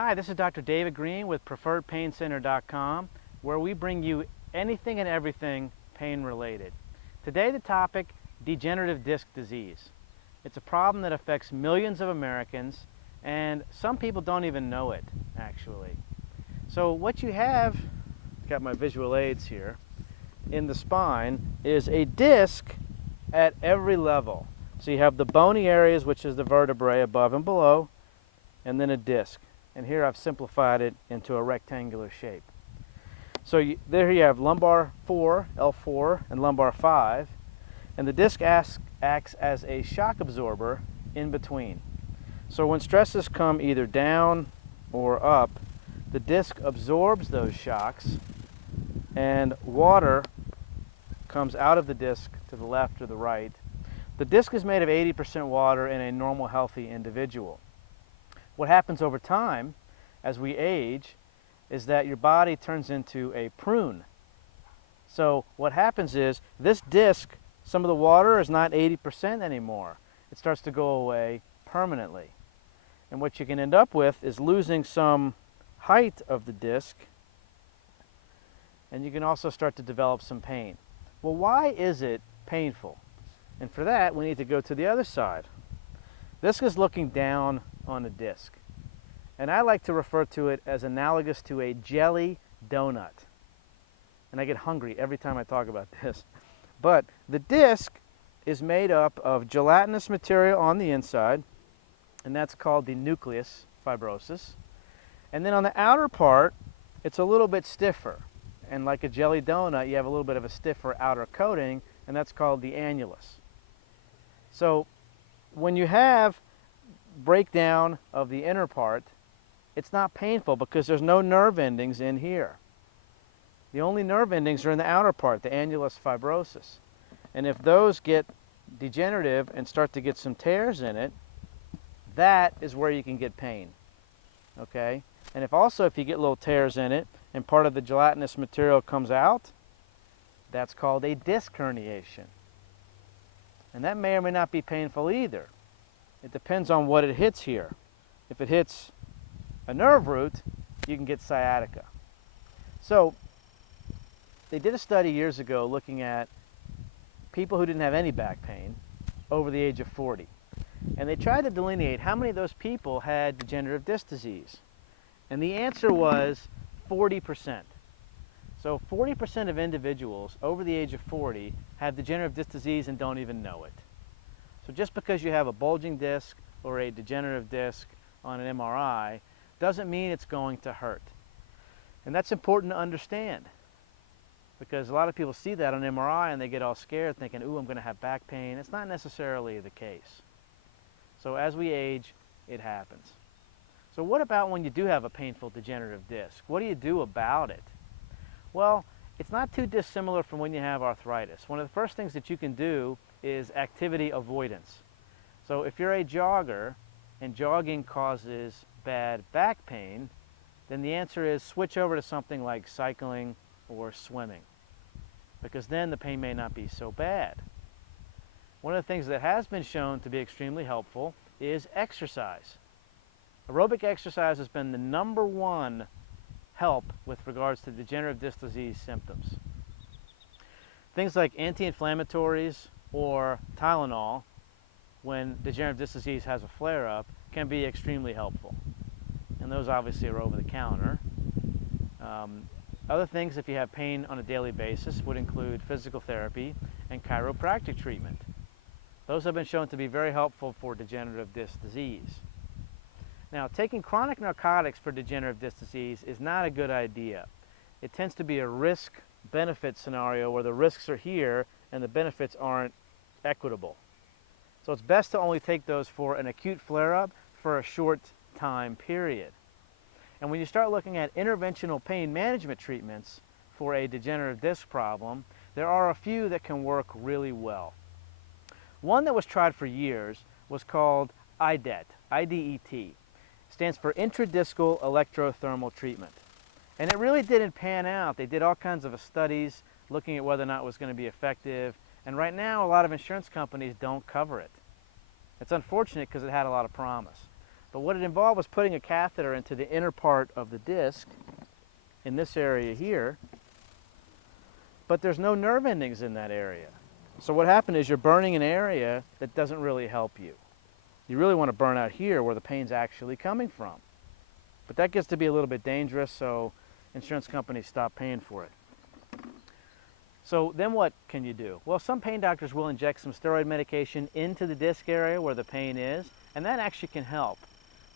Hi, this is Dr. David Greene with PreferredPainCenter.com, where we bring you anything and everything pain related. Today the topic, degenerative disc disease. It's a problem that affects millions of Americans, and some people don't even know it, actually. So what you have, got my visual aids here, in the spine is a disc at every level. So you have the bony areas, which is the vertebrae above and below, and then a disc. And here I've simplified it into a rectangular shape. So there you have lumbar 4, L4, and lumbar 5, and the disc acts as a shock absorber in between. So when stresses come either down or up, the disc absorbs those shocks, and water comes out of the disc to the left or the right. The disc is made of 80% water in a normal, healthy individual. What happens over time, as we age, is that your body turns into a prune. So what happens is, this disc, some of the water is not 80% anymore. It starts to go away permanently. And what you can end up with is losing some height of the disc, and you can also start to develop some pain. Well, why is it painful? And for that, we need to go to the other side. This is looking down on a disc. And I like to refer to it as analogous to a jelly donut. And I get hungry every time I talk about this. But the disc is made up of gelatinous material on the inside, and that's called the nucleus fibrosis. And then on the outer part, it's a little bit stiffer. And like a jelly donut, you have a little bit of a stiffer outer coating, and that's called the annulus. So when you have breakdown of the inner part, it's not painful because there's no nerve endings in here. The only nerve endings are in the outer part, the annulus fibrosis. And if those get degenerative and start to get some tears in it, that is where you can get pain. Okay? And if you get little tears in it and part of the gelatinous material comes out, that's called a disc herniation. And that may or may not be painful either. It depends on what it hits here. If it hits a nerve root, you can get sciatica. So they did a study years ago looking at people who didn't have any back pain over the age of 40. And they tried to delineate how many of those people had degenerative disc disease. And the answer was 40%. So 40% of individuals over the age of 40 have degenerative disc disease and don't even know it. So just because you have a bulging disc or a degenerative disc on an MRI doesn't mean it's going to hurt. And that's important to understand, because a lot of people see that on MRI and they get all scared thinking, ooh, I'm going to have back pain. It's not necessarily the case. So as we age, it happens. So what about when you do have a painful degenerative disc? What do you do about it? Well, it's not too dissimilar from when you have arthritis. One of the first things that you can do is activity avoidance. So if you're a jogger and jogging causes bad back pain, then the answer is switch over to something like cycling or swimming, because then the pain may not be so bad. One of the things that has been shown to be extremely helpful is exercise. Aerobic exercise has been the #1 help with regards to degenerative disc disease symptoms. Things like anti-inflammatories or Tylenol, when degenerative disc disease has a flare-up, can be extremely helpful. And those obviously are over the counter. Other things, if you have pain on a daily basis, would include physical therapy and chiropractic treatment. Those have been shown to be very helpful for degenerative disc disease. Now, taking chronic narcotics for degenerative disc disease is not a good idea. It tends to be a risk-benefit scenario where the risks are here and the benefits aren't equitable. So it's best to only take those for an acute flare-up for a short time period. And when you start looking at interventional pain management treatments for a degenerative disc problem, there are a few that can work really well. One that was tried for years was called IDET, I-D-E-T. Stands for intradiscal electrothermal treatment. And it really didn't pan out. They did all kinds of studies looking at whether or not it was going to be effective. And right now, a lot of insurance companies don't cover it. It's unfortunate because it had a lot of promise. But what it involved was putting a catheter into the inner part of the disc in this area here, but there's no nerve endings in that area. So what happened is you're burning an area that doesn't really help you. You really want to burn out here where the pain's actually coming from. But that gets to be a little bit dangerous, so insurance companies stop paying for it. So then what can you do? Well, some pain doctors will inject some steroid medication into the disc area where the pain is, and that actually can help.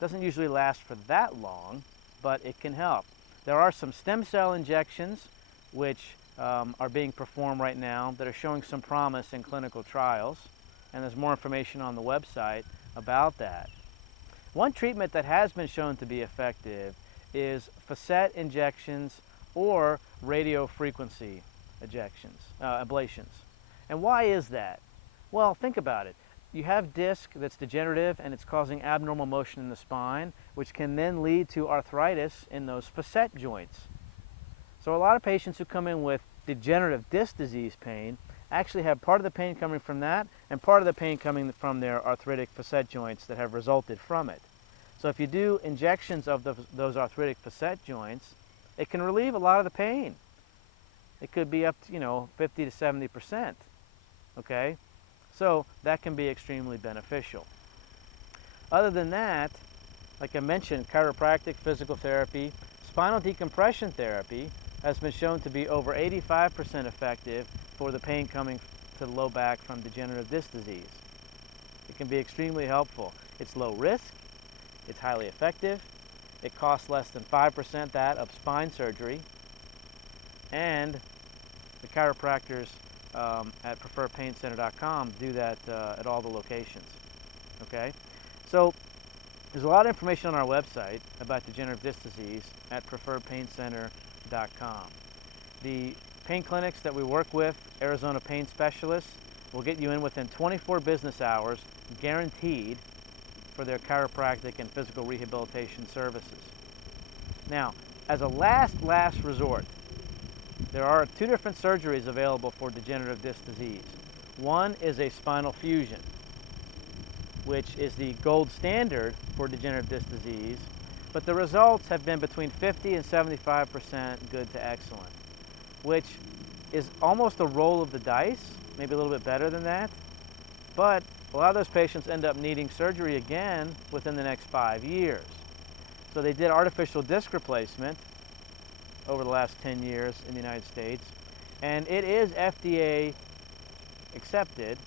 Doesn't usually last for that long, but it can help. There are some stem cell injections which are being performed right now that are showing some promise in clinical trials, and there's more information on the website about that. One treatment that has been shown to be effective is facet injections or radio frequency ablations. And why is that? Well, think about it. You have disc that's degenerative and it's causing abnormal motion in the spine, which can then lead to arthritis in those facet joints. So a lot of patients who come in with degenerative disc disease pain actually have part of the pain coming from that and part of the pain coming from their arthritic facet joints that have resulted from it. So if you do injections of those arthritic facet joints, it can relieve a lot of the pain. It could be up to 50 to 70%. Okay, so that can be extremely beneficial. Other than that, like I mentioned, chiropractic, physical therapy, spinal decompression therapy has been shown to be over 85% effective for the pain coming to the low back from degenerative disc disease. It can be extremely helpful. It's low risk, it's highly effective, it costs less than 5% that of spine surgery, and the chiropractors at preferredpaincenter.com do that at all the locations. Okay, so there's a lot of information on our website about degenerative disc disease at preferredpaincenter.com. The pain clinics that we work with, Arizona pain specialists, will get you in within 24 business hours, guaranteed, for their chiropractic and physical rehabilitation services. Now, as a last resort, there are two different surgeries available for degenerative disc disease. One is a spinal fusion, which is the gold standard for degenerative disc disease, but the results have been between 50 and 75% good to excellent, which is almost a roll of the dice, maybe a little bit better than that, but a lot of those patients end up needing surgery again within the next 5 years. So they did artificial disc replacement over the last 10 years in the United States, and it is FDA accepted,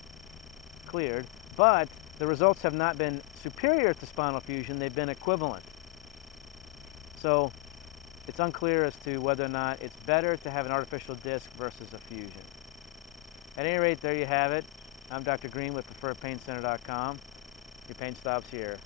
cleared, but the results have not been superior to spinal fusion, they've been equivalent. So it's unclear as to whether or not it's better to have an artificial disc versus a fusion. At any rate, there you have it. I'm Dr. Greene with preferredpaincenter.com. Your pain stops here.